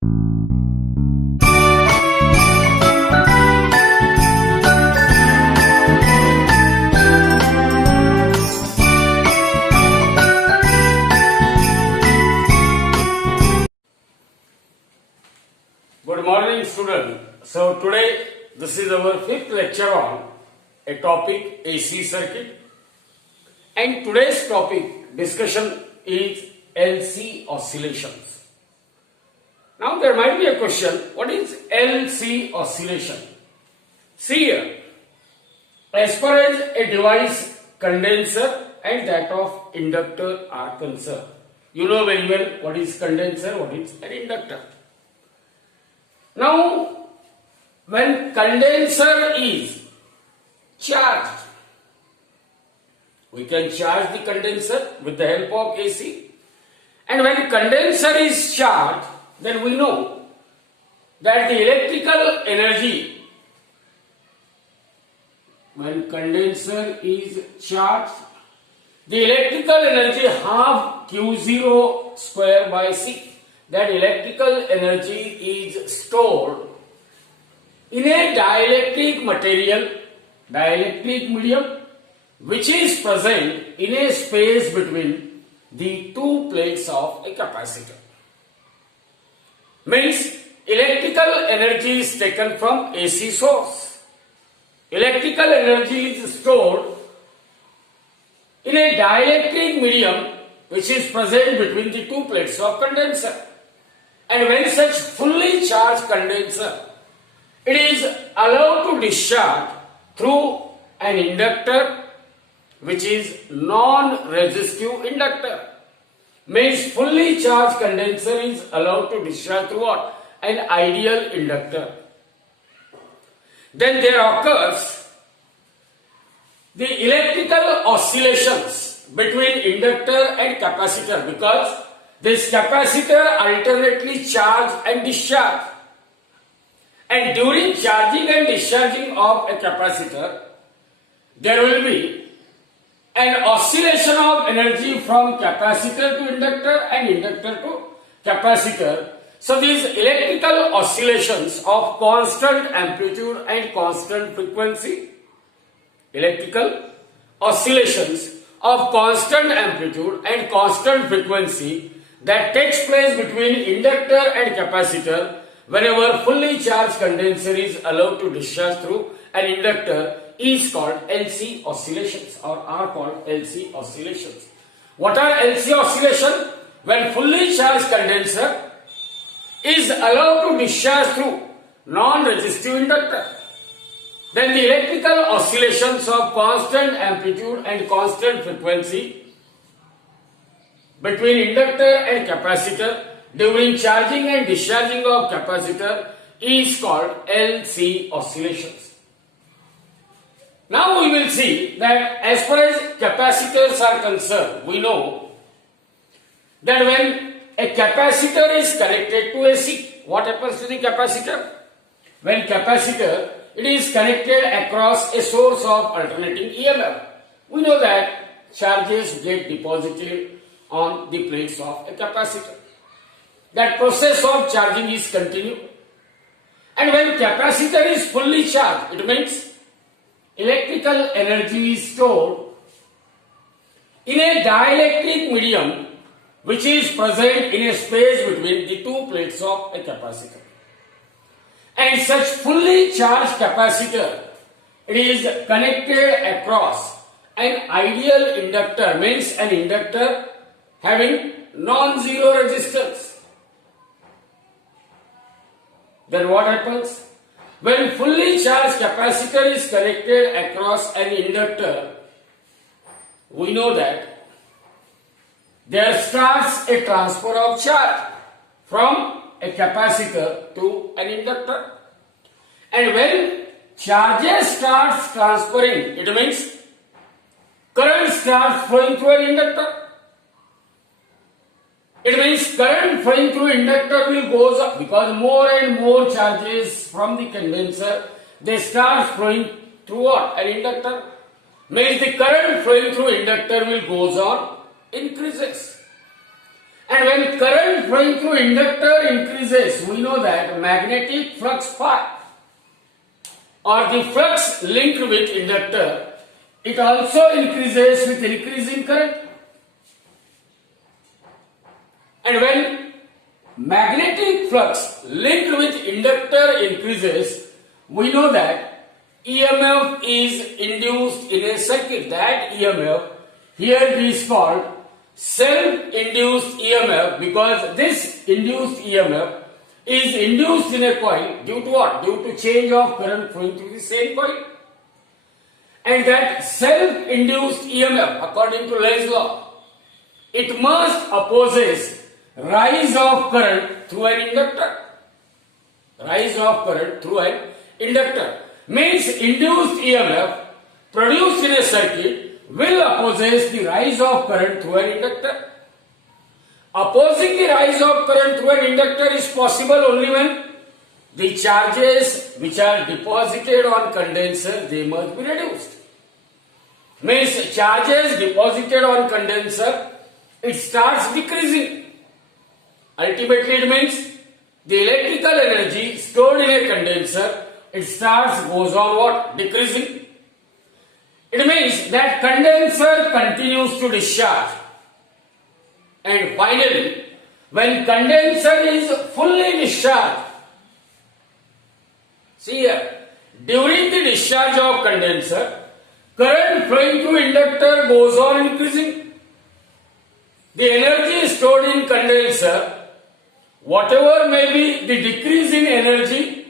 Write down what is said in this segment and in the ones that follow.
Good morning, student. So today this is our fifth lecture on a topic AC circuit, and today's topic discussion is LC oscillations. Now there might be a question, what is LC oscillation? See here, as far as a device condenser and that of inductor are concerned, you know very well what is condenser, what is an inductor. Now, when condenser is charged, we can charge the condenser with the help of AC, and when condenser is charged, then we know that the electrical energy, when condenser is charged, the electrical energy half Q0 square by C. That electrical energy is stored in a dielectric material, dielectric medium, which is present in a space between the two plates of a capacitor. Means electrical energy is taken from AC source. Electrical energy is stored in a dielectric medium which is present between the two plates of condenser. And when such fully charged condenser, it is allowed to discharge through an inductor which is non-resistive inductor. Means fully charged condenser is allowed to discharge through what? An ideal inductor. Then there occurs the electrical oscillations between inductor and capacitor, because this capacitor alternately charge and discharge, and during charging and discharging of a capacitor there will be an oscillation of energy from capacitor to inductor and inductor to capacitor. So these electrical oscillations of constant amplitude and constant frequency, electrical oscillations of constant amplitude and constant frequency that takes place between inductor and capacitor whenever fully charged condenser is allowed to discharge through an inductor is called LC oscillations, or are called LC oscillations. What are LC oscillations? When fully charged condenser is allowed to discharge through non-resistive inductor, then the electrical oscillations of constant amplitude and constant frequency between inductor and capacitor during charging and discharging of capacitor is called LC oscillations. Now we will see that as far as capacitors are concerned, we know that when a capacitor is connected to AC, what happens to the capacitor? When capacitor, it is connected across a source of alternating EMF, we know that charges get deposited on the plates of a capacitor. That process of charging is continued, and when capacitor is fully charged, it means electrical energy is stored in a dielectric medium which is present in a space between the two plates of a capacitor. And such fully charged capacitor, it is connected across an ideal inductor, means an inductor having non-zero resistance. Then what happens? When fully charged capacitor is connected across an inductor, we know that there starts a transfer of charge from a capacitor to an inductor. And when charges starts transferring, it means current starts flowing through an inductor. It means current flowing through inductor will goes up, because more and more charges from the condenser, they start flowing through what? An inductor. Means the current flowing through inductor will goes on, increases. And And when current flowing through inductor increases, we know that magnetic flux phi, or the flux linked with inductor, it also increases with increasing current. And when magnetic flux linked with inductor increases, we know that EMF is induced in a circuit. That EMF here is called self-induced EMF, because this induced EMF is induced in a coil due to what? Due to change of current flowing through the same coil. And that self-induced EMF, according to Lenz's law, it must opposes rise of current through an inductor. Rise of current through an inductor means induced EMF produced in a circuit will opposes the rise of current through an inductor. Opposing the rise of current through an inductor is possible only when the charges which are deposited on condenser, they must be reduced. Means charges deposited on condenser, it starts decreasing. Ultimately it means the electrical energy stored in a condenser, it goes on what? Decreasing. It means that condenser continues to discharge. And finally, when condenser is fully discharged, see here, during the discharge of condenser, current flowing through inductor goes on increasing. The energy stored in condenser, whatever may be the decrease in energy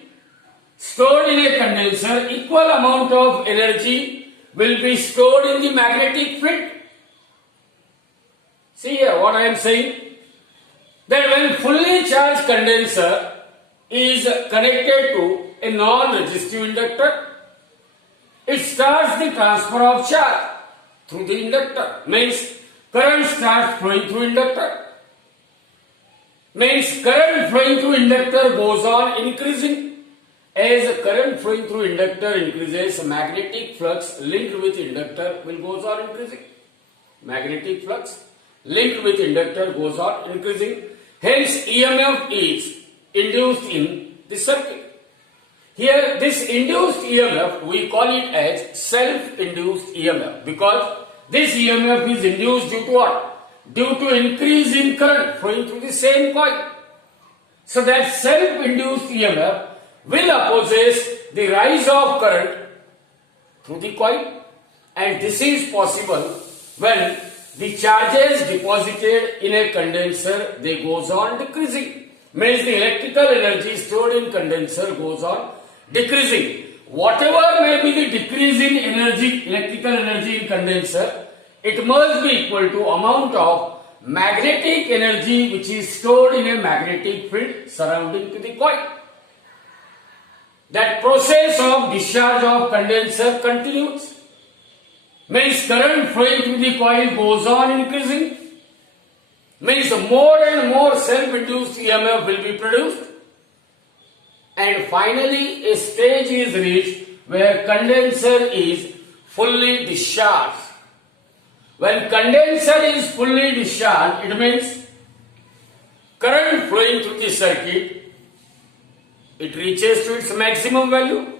stored in a condenser, equal amount of energy will be stored in the magnetic field. See here what I am saying, that when fully charged condenser is connected to a non-resistive inductor, it starts the transfer of charge through the inductor. Means current starts flowing through inductor. Means current flowing through inductor goes on increasing. As current flowing through inductor increases, magnetic flux linked with inductor will goes on increasing. Magnetic flux linked with inductor goes on increasing. Hence EMF is induced in the circuit. Here this induced EMF, we call it as self-induced EMF, because this EMF is induced due to what? Due to increase in current flowing through the same coil. So that self-induced EMF will opposes the rise of current through the coil, and this is possible when the charges deposited in a condenser, they goes on decreasing. Means the electrical energy stored in condenser goes on decreasing. Whatever may be the decrease in energy, electrical energy in condenser, it must be equal to amount of magnetic energy which is stored in a magnetic field surrounding to the coil. That process of discharge of condenser continues. Means current flowing through the coil goes on increasing. Means more and more self-induced EMF will be produced. And finally a stage is reached where condenser is fully discharged. When condenser is fully discharged, it means current flowing through the circuit, it reaches to its maximum value.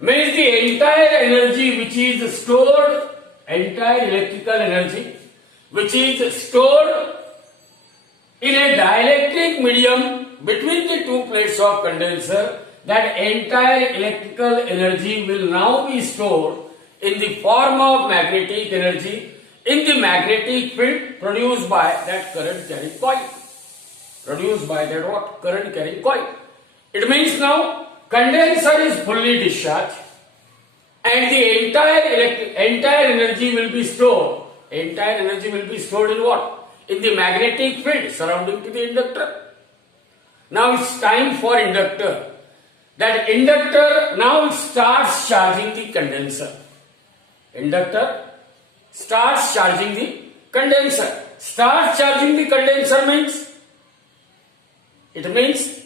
Means the entire energy which is stored, entire electrical energy which is stored in a dielectric medium between the two plates of condenser, that entire electrical energy will now be stored in the form of magnetic energy in the magnetic field produced by that current carrying coil. Produced by that what? Current carrying coil. It means now condenser is fully discharged and the entire energy will be stored. Entire energy will be stored in what? In the magnetic field surrounding to the inductor. Now it's time for inductor. That inductor now starts charging the condenser. Inductor starts charging the condenser. Starts charging the condenser means, it means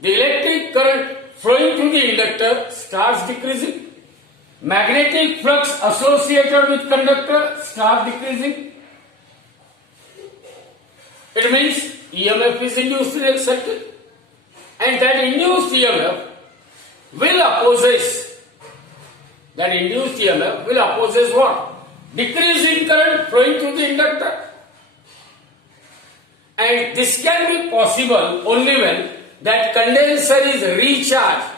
the electric current flowing through the inductor starts decreasing. Magnetic flux associated with conductor starts decreasing. It means EMF is induced in a circuit, and that induced EMF will opposes what? Decrease in current flowing through the inductor. And this can be possible only when that condenser is recharged.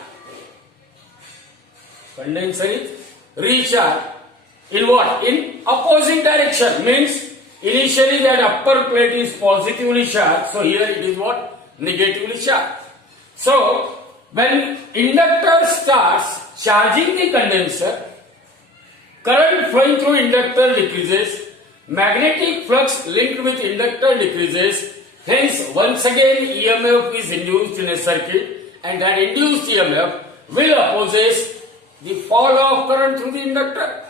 Condenser is recharged in what? In opposing direction. Means initially that upper plate is positively charged. So here it is what? Negatively charged. So when inductor starts charging the condenser, current flowing through inductor decreases, magnetic flux linked with inductor decreases, hence once again EMF is induced in a circuit, and that induced EMF will opposes the fall of current through the inductor.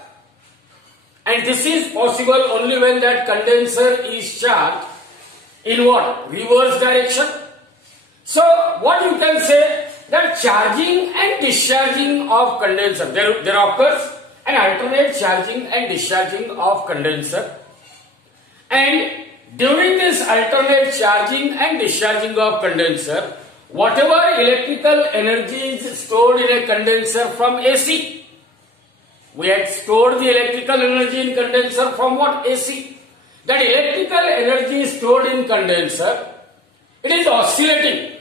And this is possible only when that condenser is charged in what? Reverse direction. So what you can say, that charging and discharging of condenser, there occurs an alternate charging and discharging of condenser, and during this alternate charging and discharging of condenser, whatever electrical energy is stored in a condenser from AC, we had stored the electrical energy in condenser from what? AC. That electrical energy stored in condenser, it is oscillating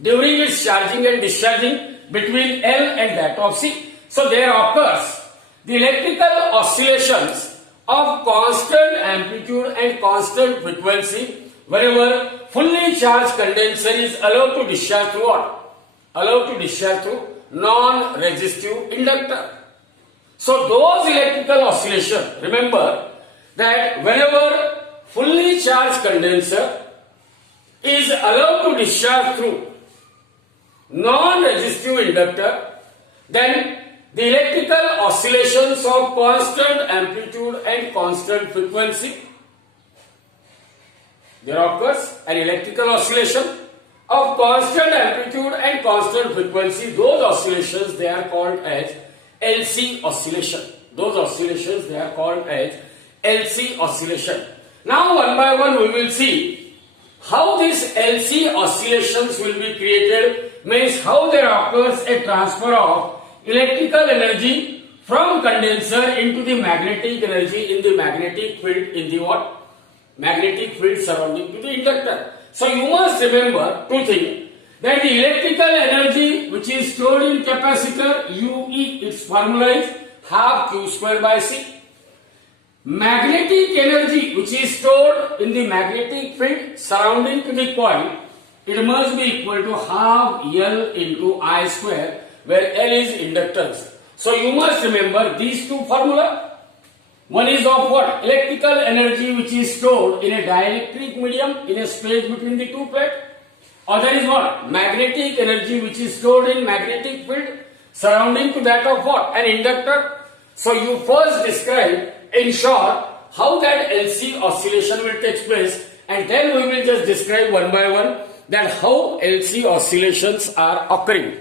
during its charging and discharging between L and that of C. So there occurs the electrical oscillations of constant amplitude and constant frequency whenever fully charged condenser is allowed to discharge through what? Allowed to discharge through non-resistive inductor. So those electrical oscillations, remember that whenever fully charged condenser is allowed to discharge through non-resistive inductor, then the electrical oscillations of constant amplitude and constant frequency, there occurs an electrical oscillation of constant amplitude and constant frequency. Those oscillations, they are called as LC oscillation. Those oscillations, they are called as LC oscillation. Now one by one we will see how these LC oscillations will be created, means how there occurs a transfer of electrical energy from condenser into the magnetic energy in the magnetic field, in the what? Magnetic field surrounding to the inductor. So you must remember two things, that the electrical energy which is stored in capacitor UE, its formula is half Q square by C. Magnetic energy which is stored in the magnetic field surrounding to the coil, it must be equal to half L into I square, where L is inductance. So you must remember these two formula. One is of what? Electrical energy which is stored in a dielectric medium in a space between the two plates. Other is what? Magnetic energy which is stored in magnetic field surrounding to that of what? An inductor. So you first describe in short how that LC oscillation will take place, and then we will just describe one by one that how LC oscillations are occurring.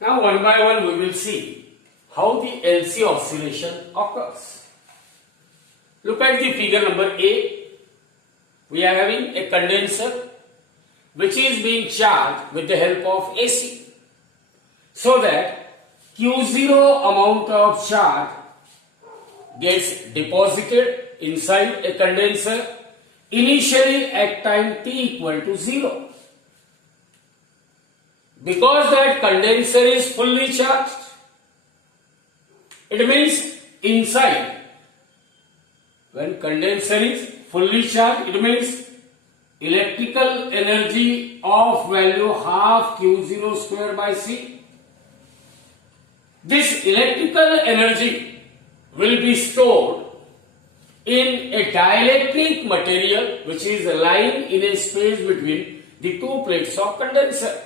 Now one by one we will see how the LC oscillation occurs. Look at the figure number A. We are having a condenser which is being charged with the help of AC, so that Q0 amount of charge gets deposited inside a condenser initially at time t equal to 0. Because that condenser is fully charged, it means inside, when condenser is fully charged, it means electrical energy of value half Q0 square by C. This electrical energy will be stored in a dielectric material which is lying in a space between the two plates of condenser.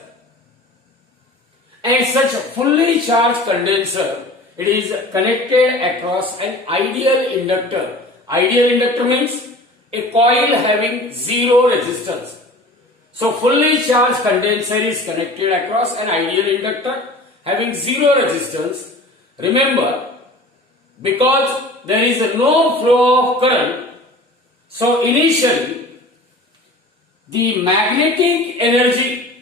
And such a fully charged condenser, it is connected across an ideal inductor. Ideal inductor means a coil having zero resistance. So fully charged condenser is connected across an ideal inductor having zero resistance. Remember, because there is no flow of current, So initially, the magnetic energy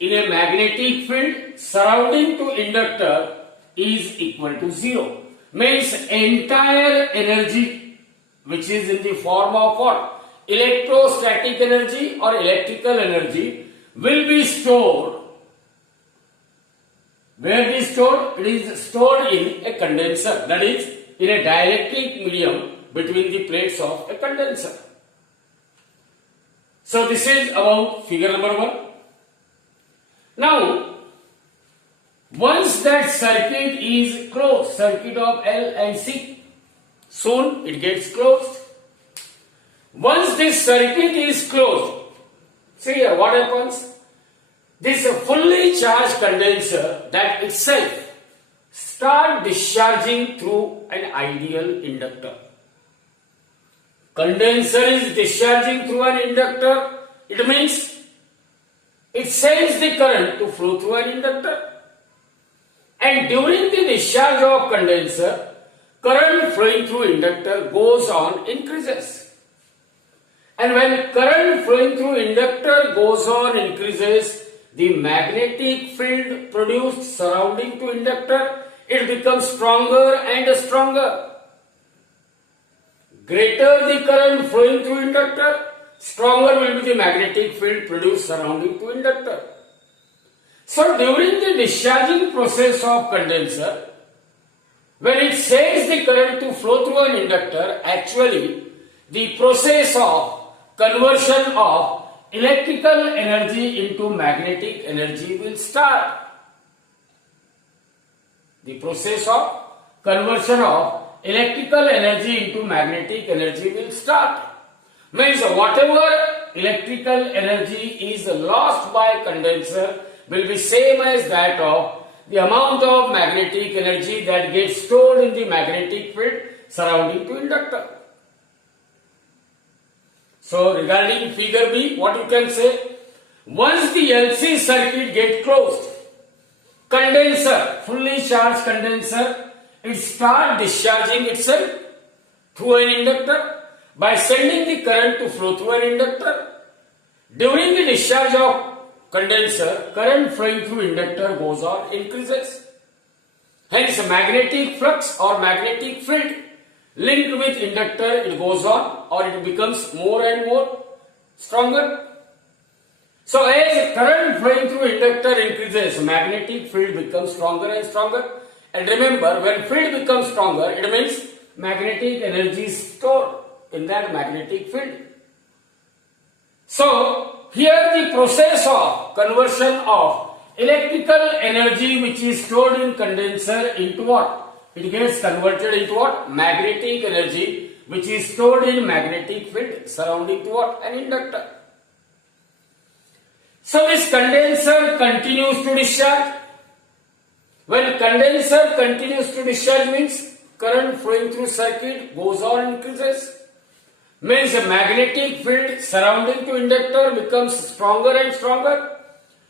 in a magnetic field surrounding to inductor is equal to 0. Means entire energy which is in the form of what? Electrostatic energy or electrical energy will be stored. Where it is stored? It is stored in a condenser, that is in a dielectric medium between the plates of a condenser. So this is about figure number 1. Now, once that circuit is closed, circuit of L and C, soon it gets closed. Once this circuit is closed, see here what happens? This fully charged condenser that itself start discharging through an ideal inductor. Condenser is discharging through an inductor. It means it sends the current to flow through an inductor. And during the discharge of condenser, current flowing through inductor goes on increases. And when current flowing through inductor goes on increases, the magnetic field produced surrounding to inductor, it becomes stronger and stronger. Greater the current flowing through inductor, stronger will be the magnetic field produced surrounding to inductor. So during the discharging process of condenser, when it sends the current to flow through an inductor, actually the process of conversion of electrical energy into magnetic energy will start. The process of conversion of electrical energy into magnetic energy will start. Means whatever electrical energy is lost by condenser will be same as that of the amount of magnetic energy that gets stored in the magnetic field surrounding to inductor. So regarding figure B, what you can say? Once the LC circuit gets closed, condenser, fully charged condenser, it starts discharging itself through an inductor by sending the current to flow through an inductor. During the discharge of condenser, current flowing through inductor goes on increases. Hence magnetic flux or magnetic field linked with inductor, it goes on or it becomes more and more stronger. So as current flowing through inductor increases, magnetic field becomes stronger and stronger. And remember, when field becomes stronger, it means magnetic energy is stored in that magnetic field. So here the process of conversion of electrical energy which is stored in condenser into what? It gets converted into what? Magnetic energy which is stored in magnetic field surrounding to what? An inductor. So this condenser continues to discharge. When condenser continues to discharge means current flowing through circuit goes on increases. Means a magnetic field surrounding to inductor becomes stronger and stronger.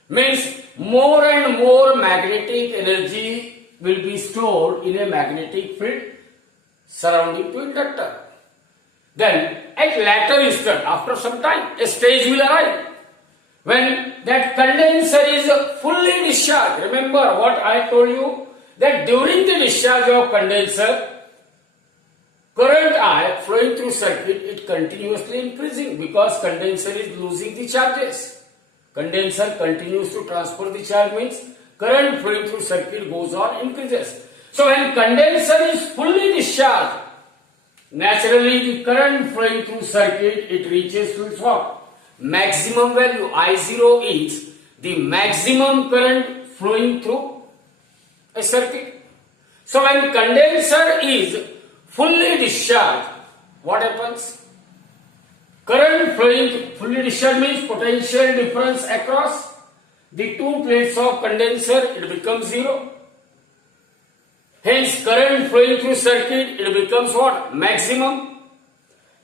Means more and more magnetic energy will be stored in a magnetic field surrounding to inductor. Then at later instant, after some time, a stage will arrive when that condenser is fully discharged. Remember what I told you, that during the discharge of condenser, current I flowing through circuit, it continuously increasing because condenser is losing the charges. Condenser continues to transfer the charge means current flowing through circuit goes on increases. So when condenser is fully discharged, naturally the current flowing through circuit, it reaches to its what? Maximum value. I0 is the maximum current flowing through a circuit. So when condenser is fully discharged, what happens? Current flowing fully discharged means potential difference across the two plates of condenser, it becomes 0. Hence current flowing through circuit, it becomes what? Maximum.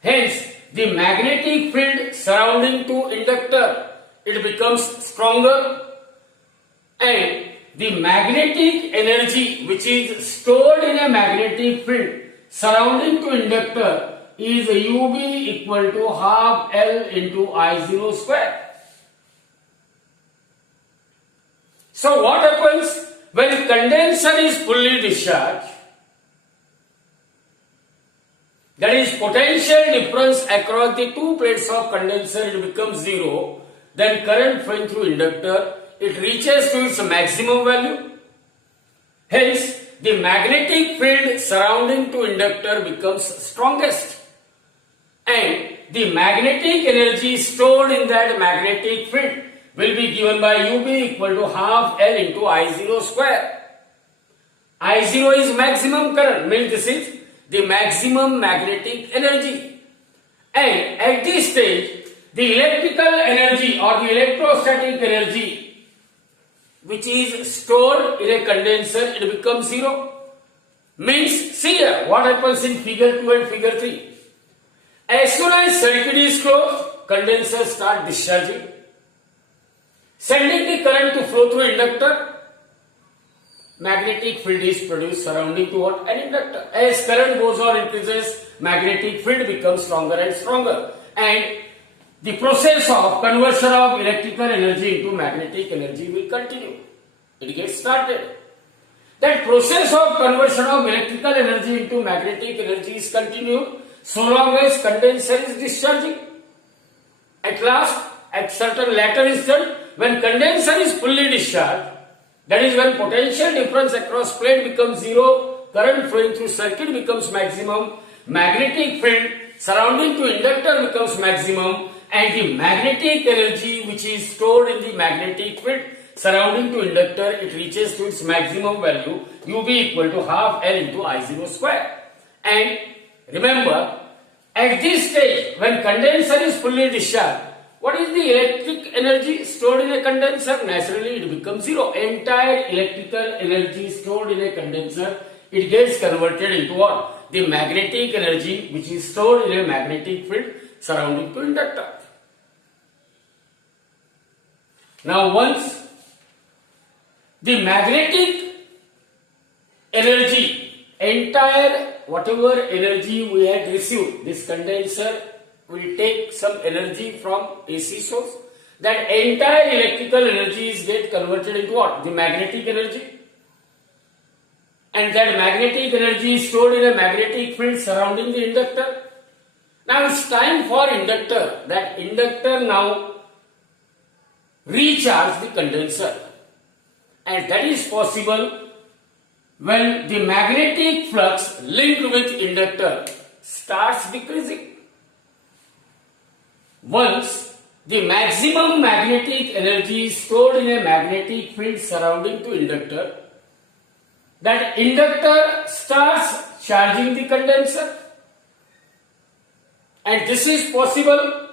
Hence the magnetic field surrounding to inductor, it becomes stronger, and the magnetic energy which is stored in a magnetic field surrounding to inductor is UB equal to half L into I0 square. So what happens when condenser is fully discharged? That is, potential difference across the two plates of condenser, it becomes zero. Then current flowing through inductor, it reaches to its maximum value. Hence, the magnetic field surrounding to inductor becomes strongest. And the magnetic energy stored in that magnetic field will be given by UB equal to half L into I0 square. I0 is maximum current, means this is the maximum magnetic energy. And at this stage, the electrical energy or the electrostatic energy which is stored in a condenser, it becomes zero. Means, see here, what happens in figure 2 and figure 3. As soon as circuit is closed, condenser start discharging, sending the current to flow through inductor. Magnetic field is produced surrounding to what? An inductor. As current goes on increases, magnetic field becomes stronger and stronger. And the process of conversion of electrical energy into magnetic energy will continue. It gets started. That process of conversion of electrical energy into magnetic energy is continued so long as condenser is discharging. At last, at certain later instant, when condenser is fully discharged, that is when potential difference across plate becomes zero, current flowing through circuit becomes maximum, magnetic field surrounding to inductor becomes maximum, and the magnetic energy which is stored in the magnetic field surrounding to inductor, it reaches to its maximum value, UB equal to half L into I0 square. And remember, at this stage, when condenser is fully discharged, what is the electric energy stored in a condenser? Naturally, it becomes zero. Entire electrical energy stored in a condenser, it gets converted into what? The magnetic energy which is stored in a magnetic field surrounding to inductor. Now, once the magnetic energy, entire whatever energy we had received, this condenser will take some energy from AC source. That entire electrical energy is get converted into what? The magnetic energy. And that magnetic energy is stored in a magnetic field surrounding the inductor. Now it's time for inductor. That inductor now recharge the condenser. And that is possible when the magnetic flux linked with inductor starts decreasing. Once the maximum magnetic energy is stored in a magnetic field surrounding to inductor, that inductor starts charging the condenser. And this is possible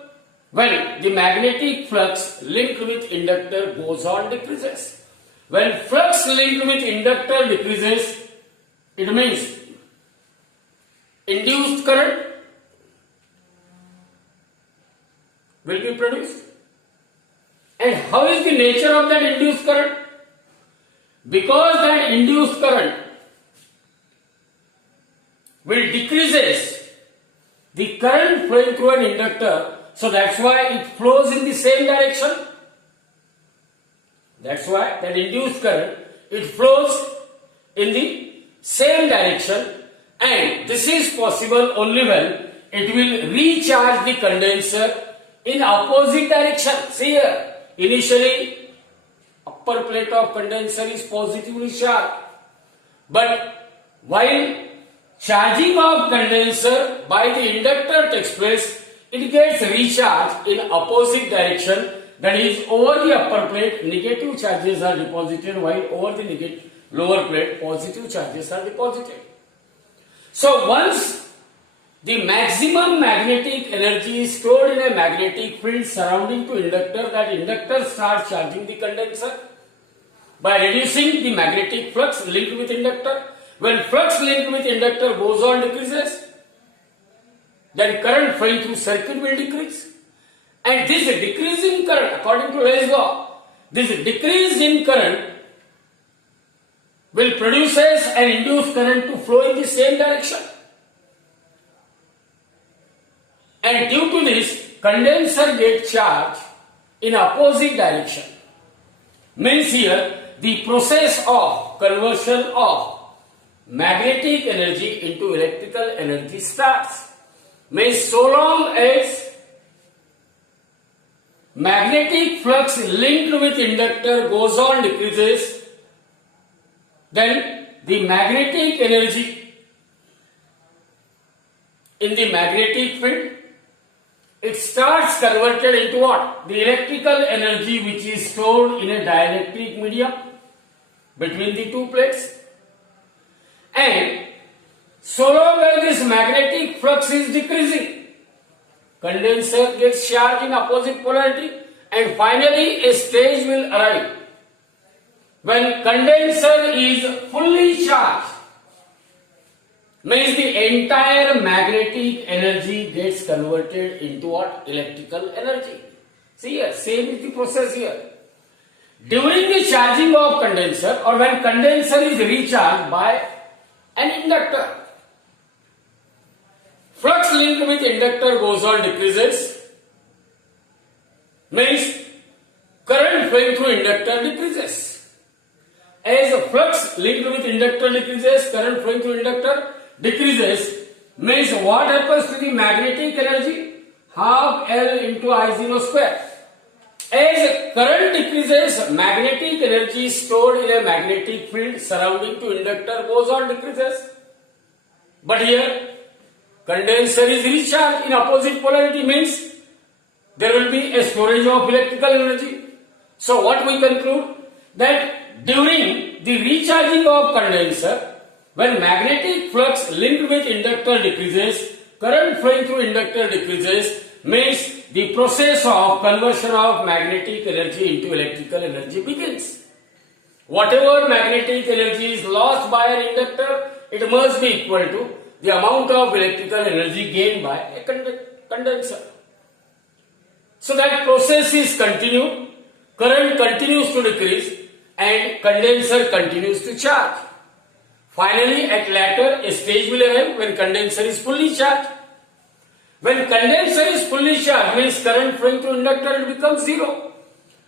when the magnetic flux linked with inductor goes on decreases. When flux linked with inductor decreases, it means induced current will be produced. And how is the nature of that induced current? Because that induced current will decreases the current flowing through an inductor, so that's why it flows in the same direction. That's why that induced current, it flows in the same direction, and this is possible only when it will recharge the condenser in opposite direction. See here, initially upper plate of condenser is positively charged, but while charging of condenser by the inductor takes place, it gets recharged in opposite direction, that is over the upper plate negative charges are deposited, while over the lower plate positive charges are deposited. So once the maximum magnetic energy is stored in a magnetic field surrounding to inductor, that inductor starts charging the condenser by reducing the magnetic flux linked with inductor. When flux linked with inductor goes on decreases, then current flowing through circuit will decrease. And this decreasing current, according to Lenz's law, this decrease in current will produces an induced current to flow in the same direction. and due to this condenser gets charged in opposite direction. Means here the process of conversion of magnetic energy into electrical energy starts. Means so long as magnetic flux linked with inductor goes on decreases, then the magnetic energy in the magnetic field, it starts converted into what? The electrical energy which is stored in a dielectric medium between the two plates. And so long as this magnetic flux is decreasing, condenser gets charged in opposite polarity, and finally a stage will arrive when condenser is fully charged. Means the entire magnetic energy gets converted into what? Electrical energy. See here, same is the process here. During the charging of condenser, or when condenser is recharged by an inductor, flux linked with inductor goes on decreases. Means current flowing through inductor decreases. As a flux linked with inductor decreases, current flowing through inductor decreases. Means what happens to the magnetic energy? Half L into I0 square. As current decreases, magnetic energy stored in a magnetic field surrounding to inductor goes on decreases. But here condenser is recharged in opposite polarity, means there will be a storage of electrical energy. So what we conclude? That during the recharging of condenser, when magnetic flux linked with inductor decreases, current flowing through inductor decreases, means the process of conversion of magnetic energy into electrical energy begins. Whatever magnetic energy is lost by an inductor, it must be equal to the amount of electrical energy gained by a condenser. So that process is continued, current continues to decrease and condenser continues to charge. Finally, at later, a stage will arrive when condenser is fully charged. When condenser is fully charged, means current flowing through inductor, it becomes zero.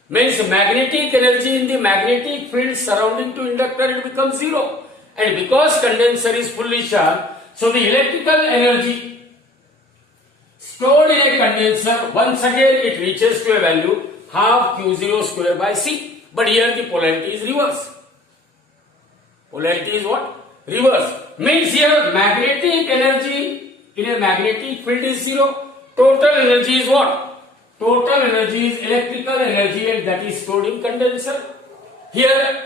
Means magnetic energy in the magnetic field surrounding to inductor, it becomes zero. And because condenser is fully charged, so the electrical energy stored in a condenser, once again it reaches to a value half Q0 square by C. But here the polarity is reverse. Polarity is what? Reverse. Means here magnetic energy in a magnetic field is zero. Total energy is what? Total energy is electrical energy, and that is stored in condenser. Here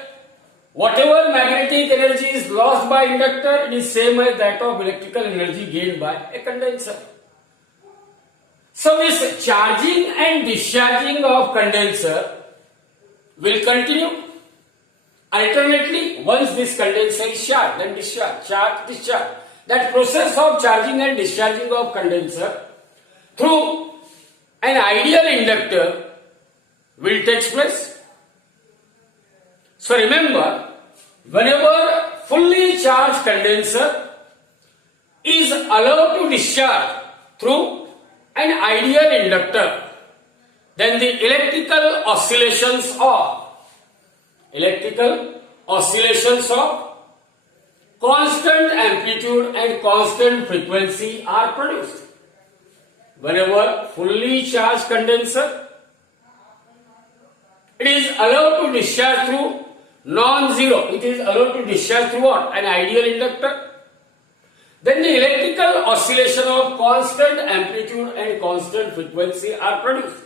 whatever magnetic energy is lost by inductor, it is same as that of electrical energy gained by a condenser. So this charging and discharging of condenser will continue alternately. Once this condenser is charged, then discharge, charge, discharge. That process of charging and discharging of condenser through an ideal inductor will take place. So remember, whenever fully charged condenser is allowed to discharge through an ideal inductor, then the electrical oscillations of constant amplitude and constant frequency are produced. Whenever fully charged condenser, it is allowed to discharge through non-zero. It is allowed to discharge through what? An ideal inductor. Then the electrical oscillation of constant amplitude and constant frequency are produced.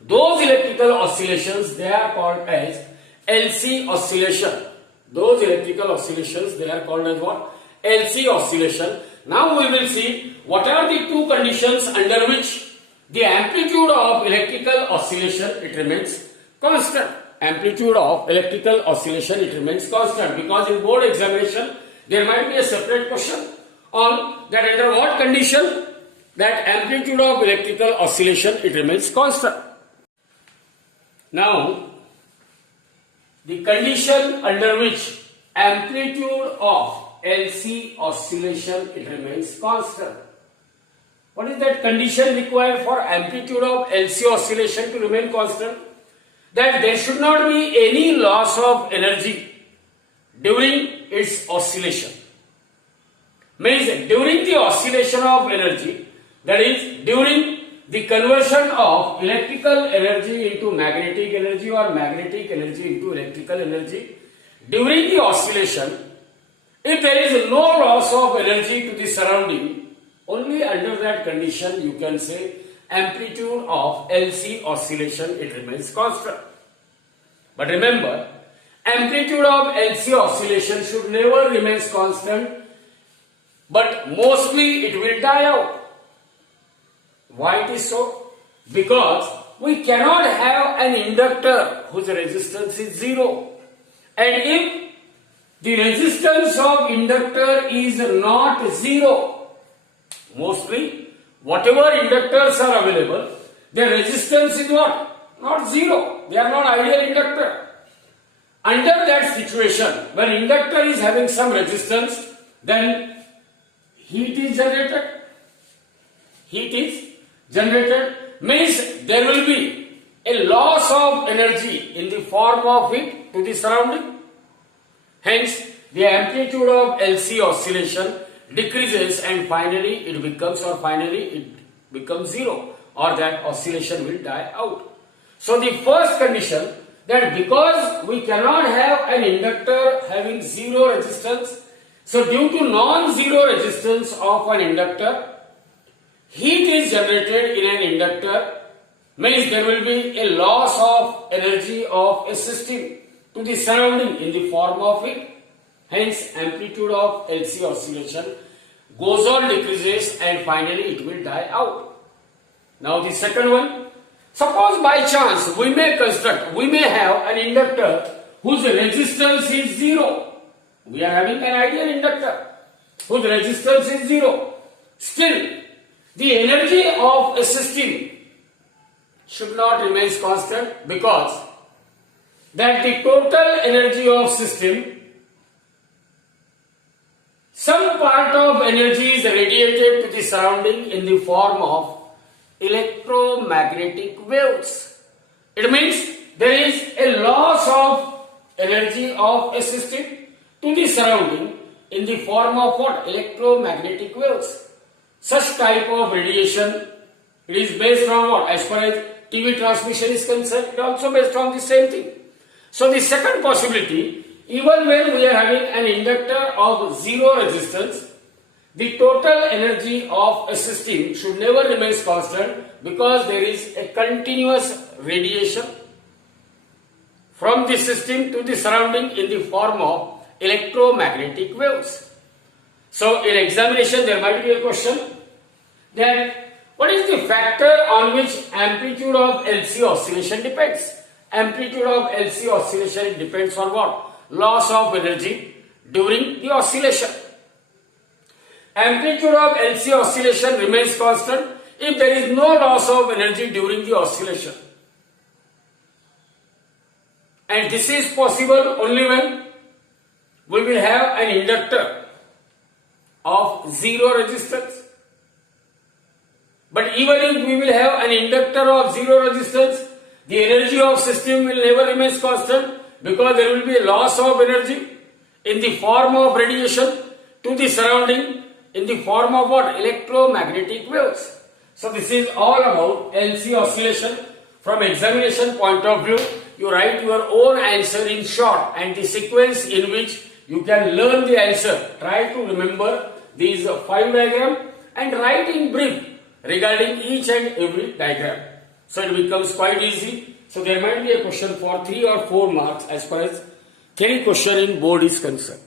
Those electrical oscillations, they are called as LC oscillation. Those electrical oscillations, they are called as what? LC oscillation. Now we will see what are the two conditions under which the amplitude of electrical oscillation, it remains constant. Amplitude of electrical oscillation, it remains constant, because in board examination there might be a separate question on that under what condition that amplitude of electrical oscillation, it remains constant. Now the condition under which amplitude of LC oscillation, it remains constant. What is is that condition required for amplitude of LC oscillation to remain constant? That there should not be any loss of energy during its oscillation. Means during the oscillation of energy, that is during the conversion of electrical energy into magnetic energy or magnetic energy into electrical energy, during the oscillation, if there is no loss of energy to the surrounding, only under that condition you can say amplitude of LC oscillation, it remains constant. But remember, amplitude of LC oscillation should never remain constant, but mostly it will die out. Why it is so? Because we cannot have an inductor whose resistance is 0. And if the resistance of inductor is not 0, mostly whatever inductors are available, their resistance is what? Not 0. They are not ideal inductor. Under that situation, when inductor is having some resistance, then heat is generated. Heat is generated means there will be a loss of energy in the form of heat to the surrounding. Hence, the amplitude of LC oscillation decreases and finally it becomes 0, or that oscillation will die out. So the first condition, that because we cannot have an inductor having 0 resistance, so due to non-zero resistance of an inductor, heat is generated in an inductor, means there will be a loss of energy of a system to the surrounding in the form of heat. Hence, amplitude of LC oscillation goes on, decreases, and finally it will die out. Now the second one, suppose by chance we may have an inductor whose resistance is 0. We are having an ideal inductor whose resistance is 0. Still, the energy of a system should not remain constant, because that the total energy of system, some part of energy is radiated to the surrounding in the form of electromagnetic waves. It means there is a loss of energy of a system to the surrounding in the form of what? Electromagnetic waves. Such type of radiation, it is based on what? As far as TV transmission is concerned, it is also based on the same thing. So the second possibility, even when we are having an inductor of 0 resistance, the total energy of a system should never remain constant, because there is a continuous radiation from the system to the surrounding in the form of electromagnetic waves. So in examination there might be a question that what is the factor on which amplitude of LC oscillation depends? Amplitude of LC oscillation depends on what? Loss of energy during the oscillation. Amplitude of LC oscillation remains constant if there is no loss of energy during the oscillation. And this is possible only when we will have an inductor of 0 resistance. But even if we will have an inductor of 0 resistance, the energy of system will never remain constant, because there will be a loss of energy in the form of radiation to the surrounding in the form of what? Electromagnetic waves. So this is all about LC oscillation. From examination point of view, you write your own answer in short, and the sequence in which you can learn the answer. Try to remember these 5 diagrams and write in brief regarding each and every diagram. So it becomes quite easy. So there might be a question for 3 or 4 marks as far as theory question in board is concerned.